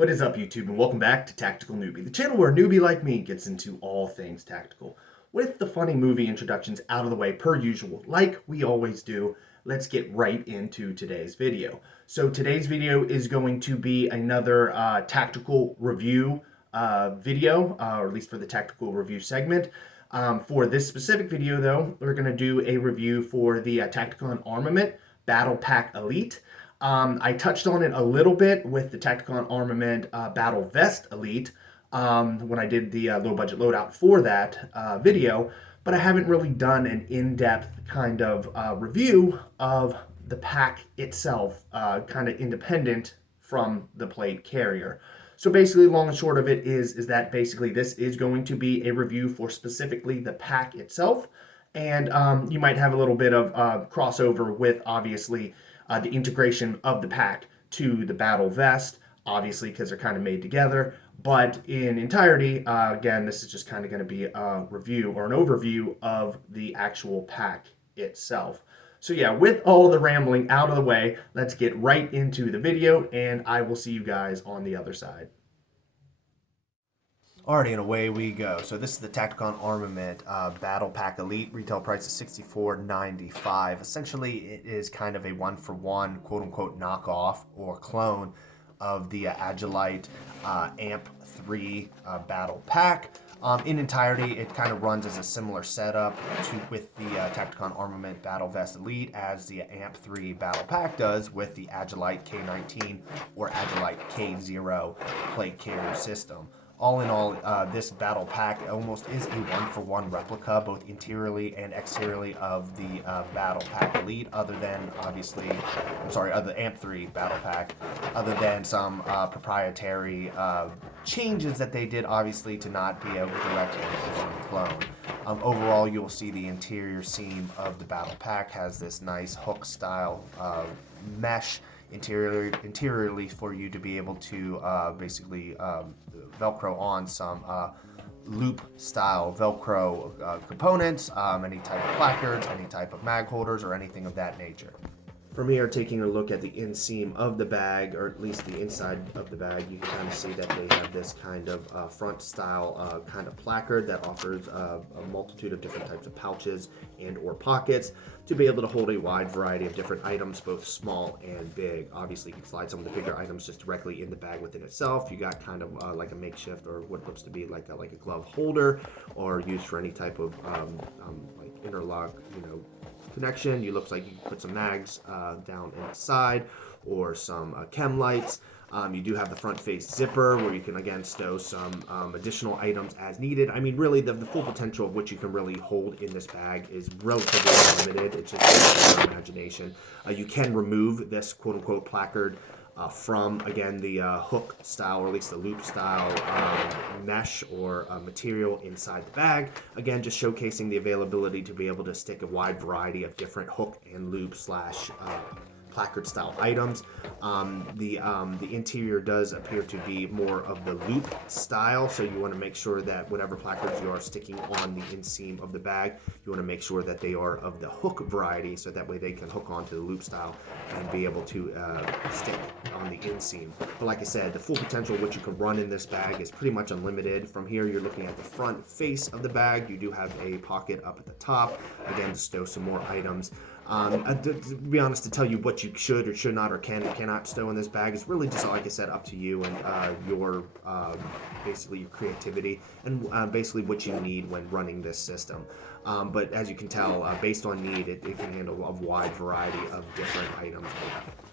What is up, YouTube, and welcome back to Tactical Newbie, the channel where a newbie like me gets into all things tactical. With the funny movie introductions out of the way per usual, like we always do, let's get right into today's video. So today's video is going to be another tactical review video, or at least for the tactical review segment. For this specific video, though, we're going to do a review for the Tacticon Armament Battle Pack Elite. I touched on it a little bit with the Tacticon Armament Battle Vest Elite when I did the low budget loadout for that video, but I haven't really done an in-depth kind of review of the pack itself, kind of independent from the plate carrier. So basically, long and short of it is that basically this is going to be a review for specifically the pack itself, and you might have a little bit of crossover with, obviously, the integration of the pack to the battle vest, obviously because they're kind of made together. But in entirety, again, this is just kind of going to be a review or an overview of the actual pack itself. So yeah, with all of the rambling out of the way, let's get right into the video, and I will see you guys on the other side. Alrighty, and away we go. So this is the Tacticon Armament Battle Pack Elite. Retail price is $64.95. Essentially, it is kind of a one-for-one, quote-unquote, knockoff or clone of the Agilite Amp 3 Battle Pack. In entirety, it kind of runs as a similar setup with the Tacticon Armament Battle Vest Elite as the Amp 3 Battle Pack does with the Agilite K19 or Agilite K0 plate carrier system. All in all, this battle pack almost is a one-for-one replica, both interiorly and exteriorly, of the battle pack elite, other than, obviously, of the Amp 3 battle pack, other than some proprietary changes that they did, obviously, to not be a direct clone. Overall, you'll see the interior seam of the battle pack has this nice hook-style mesh interiorly for you to be able to basically Velcro on some loop style Velcro components, any type of placards, any type of mag holders, or anything of that nature. From here, taking a look at the inseam of the bag, or at least the inside of the bag, you can kind of see that they have this kind of front style kind of placard that offers a multitude of different types of pouches and or pockets to be able to hold a wide variety of different items, both small and big. Obviously, you can slide some of the bigger items just directly in the bag within itself. You got kind of like a makeshift or what looks to be like a glove holder, or used for any type of like interlock, connection. You looks like you can put some mags down inside, or some chem lights. You do have the front face zipper where you can again stow some additional items as needed. I mean, really, the full potential of what you can really hold in this bag is relatively limited. It's just your imagination. You can remove this quote-unquote placard from, again, the hook style, or at least the loop style mesh or material inside the bag. Again, just showcasing the availability to be able to stick a wide variety of different hook and loop slash placard style items. The interior does appear to be more of the loop style, so you want to make sure that whatever placards you are sticking on the inseam of the bag, you want to make sure that they are of the hook variety, so that way they can hook onto the loop style and be able to stick on the inseam. But like I said, the full potential of what you can run in this bag is pretty much unlimited. From here, you're looking at the front face of the bag. You do have a pocket up at the top, again, to stow some more items. To be honest, to tell you what you should or should not or can or cannot stow in this bag is really just, like I said, up to you and your basically your creativity and basically what you need when running this system. But as you can tell, based on need, it can handle a wide variety of different items.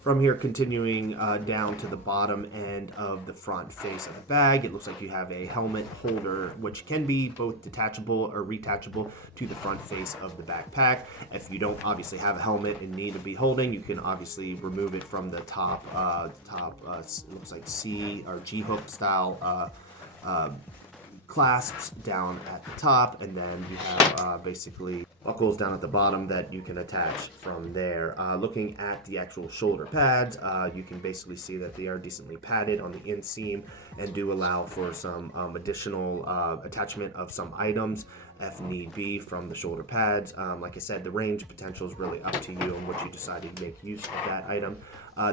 From here, continuing down to the bottom end of the front face of the bag, it looks like you have a helmet holder, which can be both detachable or retachable to the front face of the backpack. If you don't obviously have a helmet and need to be holding, you can obviously remove it from the top, it looks like C or G hook style clasps down at the top, and then you have basically buckles down at the bottom that you can attach from there. Looking at the actual shoulder pads, you can basically see that they are decently padded on the inseam and do allow for some additional attachment of some items if need be from the shoulder pads. Like I said, the range potential is really up to you and what you decide to make use of that item.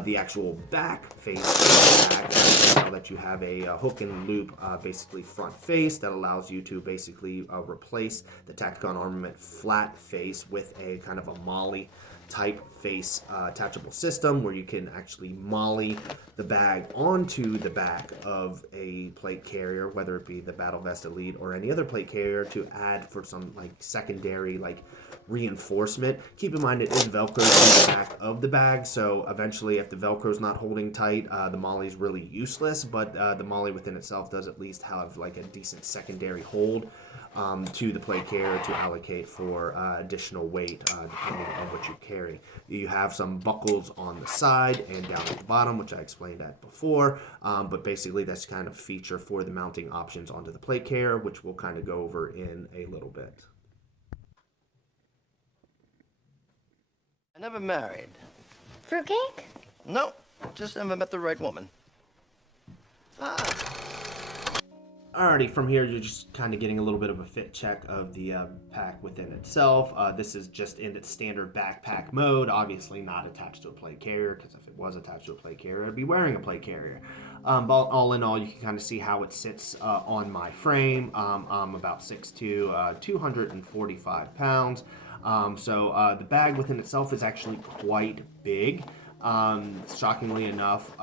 The actual back face of the bag, now that you have a hook and loop, basically front face, that allows you to basically replace the Tacticon Armament flat face with a kind of a molly type face attachable system where you can actually molly the bag onto the back of a plate carrier, whether it be the Battle Vest Elite or any other plate carrier, to add for some like secondary like reinforcement. Keep in mind it is Velcro to the back of the bag, so eventually if the Velcro is not holding tight, the molly is really useless, but the molly within itself does at least have like a decent secondary hold to the plate carrier to allocate for additional weight depending on what you carry. You have some buckles on the side and down at the bottom, which I explained that before, but basically that's kind of a feature for the mounting options onto the plate carrier, which we'll kind of go over in a little bit. I never married. Fruitcake? No, just never met the right woman. Alrighty, from here you're just kind of getting a little bit of a fit check of the pack within itself. This is just in its standard backpack mode, obviously not attached to a plate carrier, because if it was attached to a plate carrier, I'd be wearing a plate carrier. But all in all, you can kind of see how it sits on my frame. I'm about 6'2", 245 pounds. So the bag within itself is actually quite big. Shockingly enough,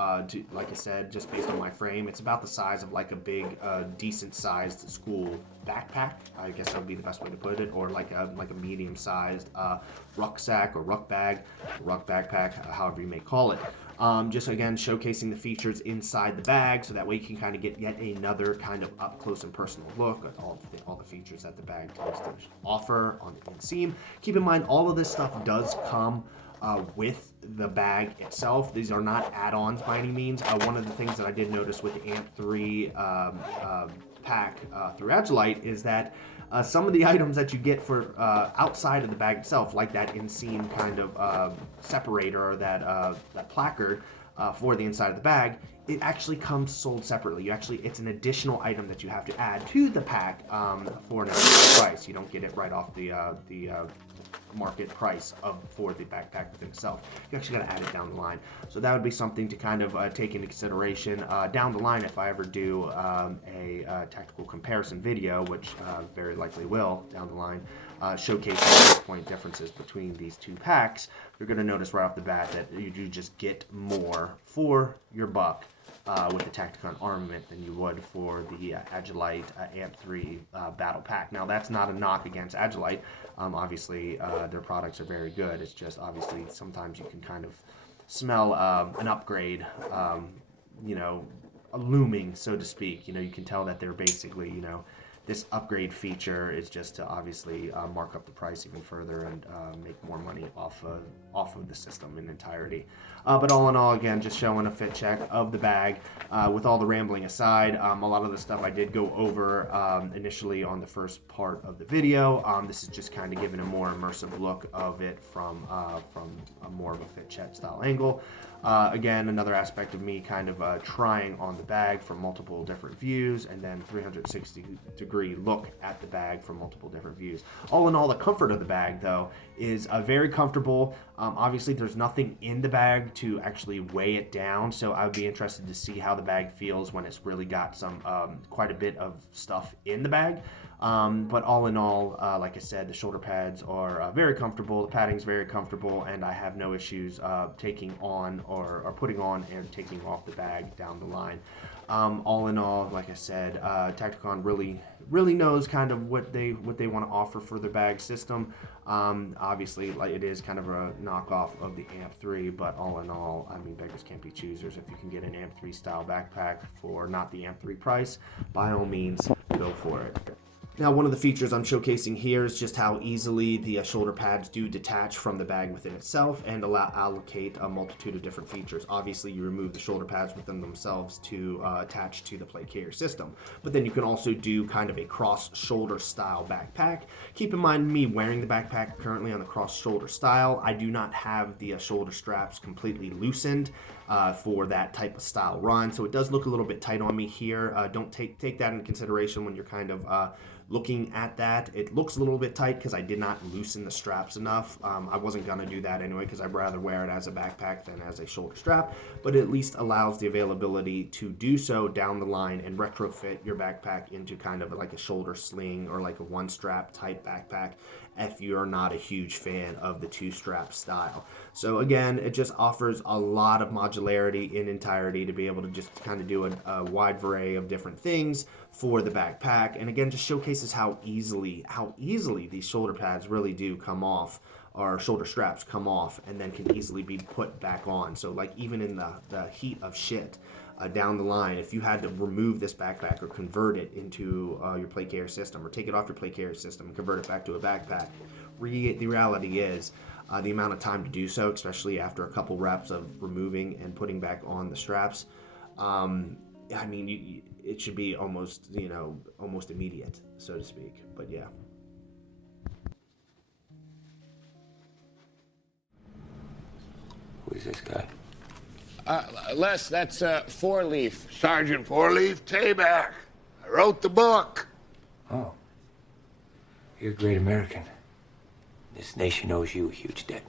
like I said, just based on my frame, it's about the size of like a big, decent-sized school backpack. I guess that would be the best way to put it, or like a medium-sized rucksack or ruck backpack, however you may call it. Just again showcasing the features inside the bag, so that way you can kind of get yet another kind of up close and personal look at all the features that the bag tends to offer on the inseam. Keep in mind, all of this stuff does come with the bag itself. These are not add-ons by any means. One of the things that I did notice with the AMP3 pack through Agilite is that some of the items that you get for outside of the bag itself, like that inseam kind of separator or that placard for the inside of the bag, it actually comes sold separately. It's an additional item that you have to add to the pack for an extra price. You don't get it right off the market price for the backpack within itself. You actually got to add it down the line. So that would be something to kind of take into consideration down the line if I ever do a tactical comparison video, which very likely will down the line, showcasing price point differences between these two packs. You're going to notice right off the bat that you do just get more for your buck with the Tacticon Armament than you would for the Agilite AMP3 Battle Pack. Now, that's not a knock against Agilite. Obviously, their products are very good. It's just obviously sometimes you can kind of smell an upgrade, looming, so to speak. You can tell that they're basically, this upgrade feature is just to obviously mark up the price even further and make more money off of the system in entirety. But all in all, again, just showing a fit check of the bag. With all the rambling aside, a lot of the stuff I did go over initially on the first part of the video. This is just kind of giving a more immersive look of it from a more of a fit check style angle. Again, another aspect of me kind of trying on the bag from multiple different views, and then 360-degree look at the bag from multiple different views. All in all, the comfort of the bag, though, is very comfortable. Obviously, there's nothing in the bag to actually weigh it down, so I would be interested to see how the bag feels when it's really got some quite a bit of stuff in the bag. But all in all, like I said, the shoulder pads are very comfortable, the padding's very comfortable, and I have no issues taking on or putting on and taking off the bag down the line. All in all, like I said, Tacticon really knows kind of what they want to offer for their bag system. Obviously, like, it is kind of a knockoff of the AMP3, but all in all, I mean, beggars can't be choosers. If you can get an AMP3 style backpack for not the AMP3 price, by all means, go for it. Now, one of the features I'm showcasing here is just how easily the shoulder pads do detach from the bag within itself and allocate a multitude of different features. Obviously, you remove the shoulder pads within themselves to attach to the plate carrier system, but then you can also do kind of a cross-shoulder style backpack. Keep in mind, me wearing the backpack currently on the cross-shoulder style, I do not have the shoulder straps completely loosened for that type of style run, so it does look a little bit tight on me here. Don't take that into consideration when you're kind of Looking at that, it looks a little bit tight because I did not loosen the straps enough. I wasn't going to do that anyway because I'd rather wear it as a backpack than as a shoulder strap, but it at least allows the availability to do so down the line and retrofit your backpack into kind of like a shoulder sling or like a one strap type backpack if you're not a huge fan of the two strap style. So again, it just offers a lot of modularity in entirety to be able to just kind of do a wide array of different things for the backpack, and again just showcases how easily these shoulder pads really do come off, or shoulder straps come off and then can easily be put back on. So like even in the heat of shit down the line, if you had to remove this backpack or convert it into your plate carrier system, or take it off your plate carrier system and convert it back to a backpack, the reality is the amount of time to do so, especially after a couple reps of removing and putting back on the straps, I mean, it should be almost immediate, so to speak. But yeah. Who is this guy? Les, that's Four Leaf. Sergeant Four Leaf Tayback. I wrote the book. Oh. You're a great American. This nation owes you a huge debt.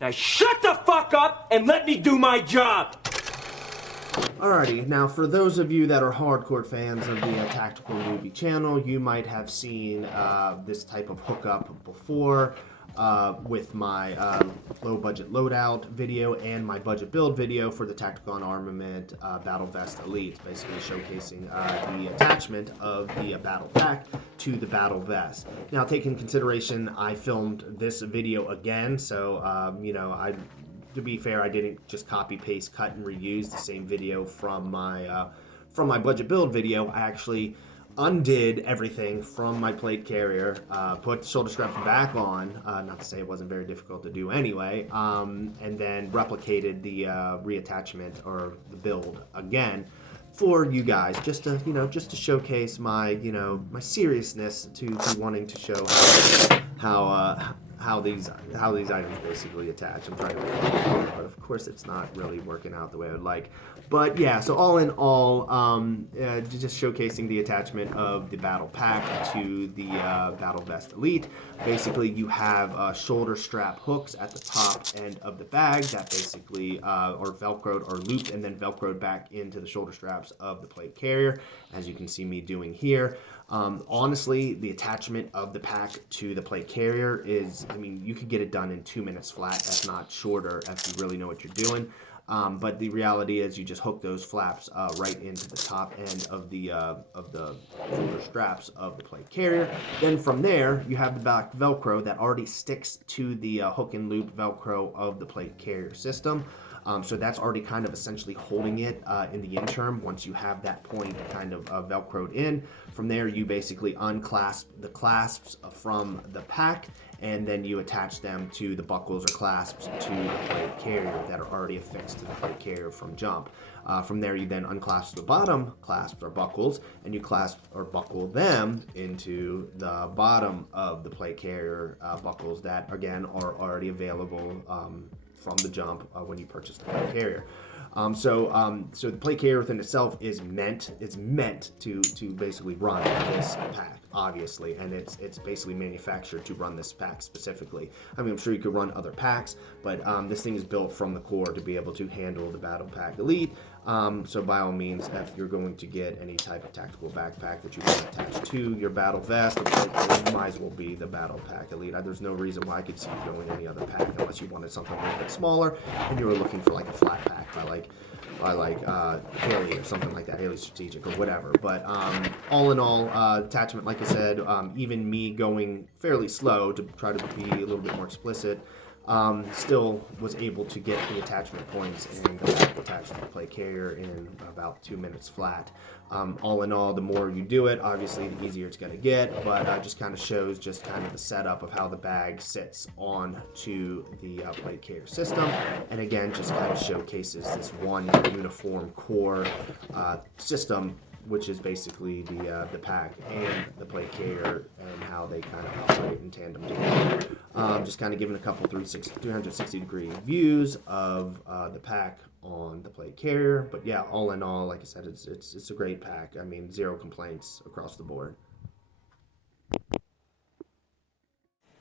Now shut the fuck up and let me do my job! Alrighty, now for those of you that are hardcore fans of the Tactical Newbie channel, you might have seen this type of hookup before with my low budget loadout video and my budget build video for the Tacticon Armament Battle Vest Elite, basically showcasing the attachment of the battle pack to the battle vest. Now, take in consideration, I filmed this video again, so to be fair, I didn't just copy, paste, cut, and reuse the same video from my budget build video. I actually undid everything from my plate carrier, put the shoulder straps back on, not to say it wasn't very difficult to do anyway, and then replicated the reattachment or the build again for you guys, just to showcase my my seriousness to wanting to show how these items basically attach. I'm trying to record it, but of course it's not really working out the way I would like. But yeah, so all in all, just showcasing the attachment of the battle pack to the Battle Vest Elite. Basically, you have shoulder strap hooks at the top end of the bag that basically are velcroed or looped and then velcroed back into the shoulder straps of the plate carrier, as you can see me doing here. Honestly, the attachment of the pack to the plate carrier is, I mean, you could get it done in 2 minutes flat, if not shorter, if you really know what you're doing. But the reality is you just hook those flaps right into the top end of the shoulder straps of the plate carrier. Then from there, you have the back Velcro that already sticks to the hook and loop Velcro of the plate carrier system. So that's already kind of essentially holding it in the interim. Once you have that point kind of Velcroed in, from there you basically unclasp the clasps from the pack, and then you attach them to the buckles or clasps to the plate carrier that are already affixed to the plate carrier from jump. From there you then unclasp the bottom clasps or buckles, and you clasp or buckle them into the bottom of the plate carrier buckles that again are already available from the jump when you purchase the plate carrier. So the plate carrier within itself is meant to basically run this pack, obviously, and it's basically manufactured to run this pack specifically. I mean, I'm sure you could run other packs, but this thing is built from the core to be able to handle the Battle Pack Elite. So by all means, if you're going to get any type of tactical backpack that you want to attach to your battle vest, it might as well be the Battle Pack Elite. There's no reason why I could see you going any other pack unless you wanted something a little bit smaller and you were looking for like a flat pack by like Haley or something like that, Haley Strategic or whatever. But all in all, attachment, like I said, even me going fairly slow to try to be a little bit more explicit, still was able to get the attachment points and go back attached to the plate carrier in about 2 minutes flat. All in all, the more you do it, obviously the easier it's going to get, but just kind of shows just kind of the setup of how the bag sits on to the plate carrier system, and again just kind of showcases this one uniform core system, which is basically the pack and the plate carrier and how they kind of operate in tandem together. Just kind of giving a couple 360 degree views of the pack on the plate carrier. But yeah, all in all, like I said, it's a great pack. I mean, zero complaints across the board.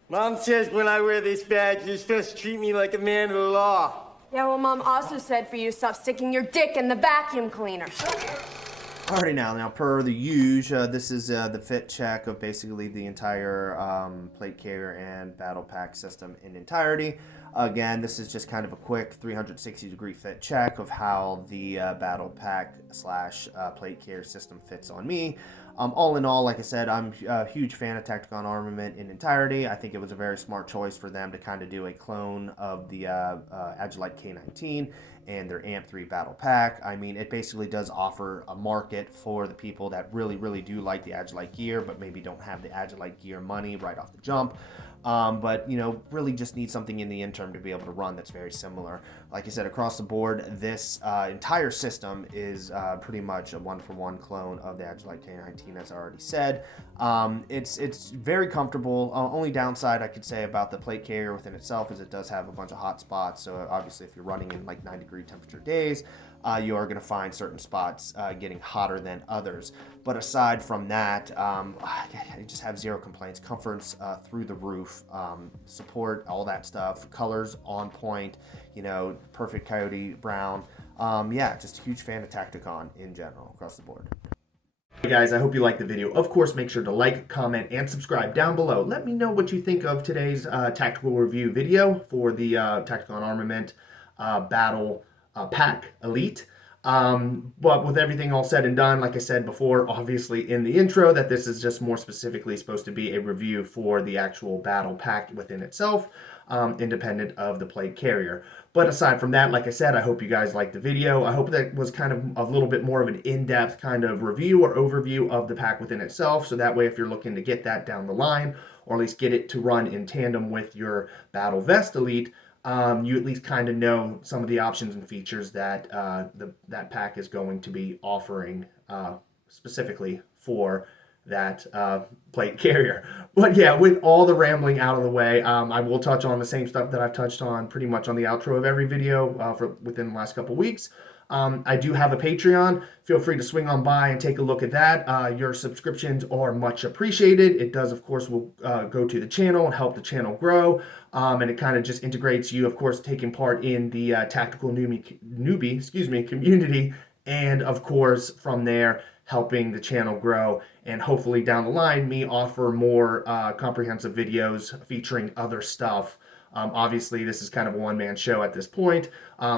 Mom says when I wear this badge, you're supposed to treat me like a man of the law. Yeah, well, Mom also said for you to stop sticking your dick in the vacuum cleaner. Alrighty now per the usual, this is the fit check of basically the entire plate carrier and battle pack system in entirety. Again, this is just kind of a quick 360-degree fit check of how the battle pack slash plate carrier system fits on me. All in all, like I said, I'm a huge fan of Tacticon Armament in entirety. I think it was a very smart choice for them to kind of do a clone of the Agilite K19 and their AMP3 battle pack. I mean, it basically does offer a market for the people that really do like the Agilite gear, but maybe don't have the Agilite gear money right off the jump. But, you know, really just need something in the interim to be able to run that's very similar. Like I said, across the board, this entire system is pretty much a one-for-one clone of the Agilite K19, as I already said. It's very comfortable. Only downside I could say about the plate carrier within itself is it does have a bunch of hot spots. So obviously if you're running in like 90-degree temperature days, you are going to find certain spots getting hotter than others. But aside from that, I just have zero complaints. Comfort's through the roof, support, all that stuff. Colors on point, you know, perfect Coyote Brown. Yeah, just a huge fan of Tacticon in general across the board. Hey guys, I hope you liked the video. Of course, make sure to like, comment, and subscribe down below. Let me know what you think of today's tactical review video for the Tacticon Armament Battle Pack Elite. But with everything all said and done, like I said before, obviously in the intro, that this is just more specifically supposed to be a review for the actual battle pack within itself, independent of the plate carrier. But aside from that, like I said, I hope you guys liked the video. I hope that was kind of a little bit more of an in-depth kind of review or overview of the pack within itself. So that way, if you're looking to get that down the line, or at least get it to run in tandem with your Battle Vest Elite, you at least kind of know some of the options and features that that pack is going to be offering specifically for that plate carrier. But yeah, with all the rambling out of the way, I will touch on the same stuff that I've touched on pretty much on the outro of every video for within the last couple weeks. I do have a Patreon. Feel free to swing on by and take a look at that. Your subscriptions are much appreciated. It does, of course, will go to the channel and help the channel grow. And it kind of just integrates you, of course, taking part in the tactical newbie community. And of course, from there, helping the channel grow. And hopefully down the line, me offer more comprehensive videos featuring other stuff. Obviously, this is kind of a one-man show at this point,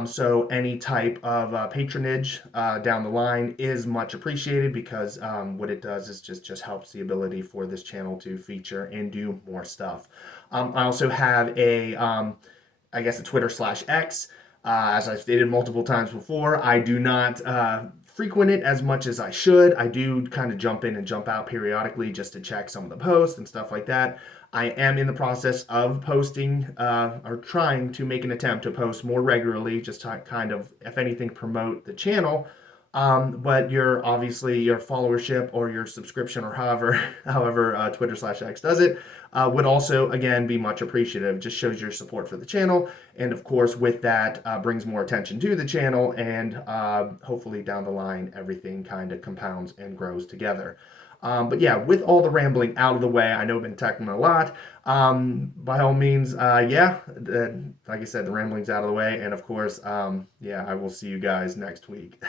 so any type of patronage down the line is much appreciated because what it does is just helps the ability for this channel to feature and do more stuff. I also have a, I guess, a Twitter/X. As I've stated multiple times before, I do not frequent it as much as I should. I do kind of jump in and jump out periodically just to check some of the posts and stuff like that. I am in the process of posting or trying to make an attempt to post more regularly, just to kind of, if anything, promote the channel. But obviously your followership or your subscription or however Twitter/X does it would also, again, be much appreciative. Just shows your support for the channel. And of course, with that, brings more attention to the channel. And hopefully down the line, everything kind of compounds and grows together. But yeah, with all the rambling out of the way, I know I've been talking a lot. By all means, yeah, like I said, the rambling's out of the way. And of course, yeah, I will see you guys next week.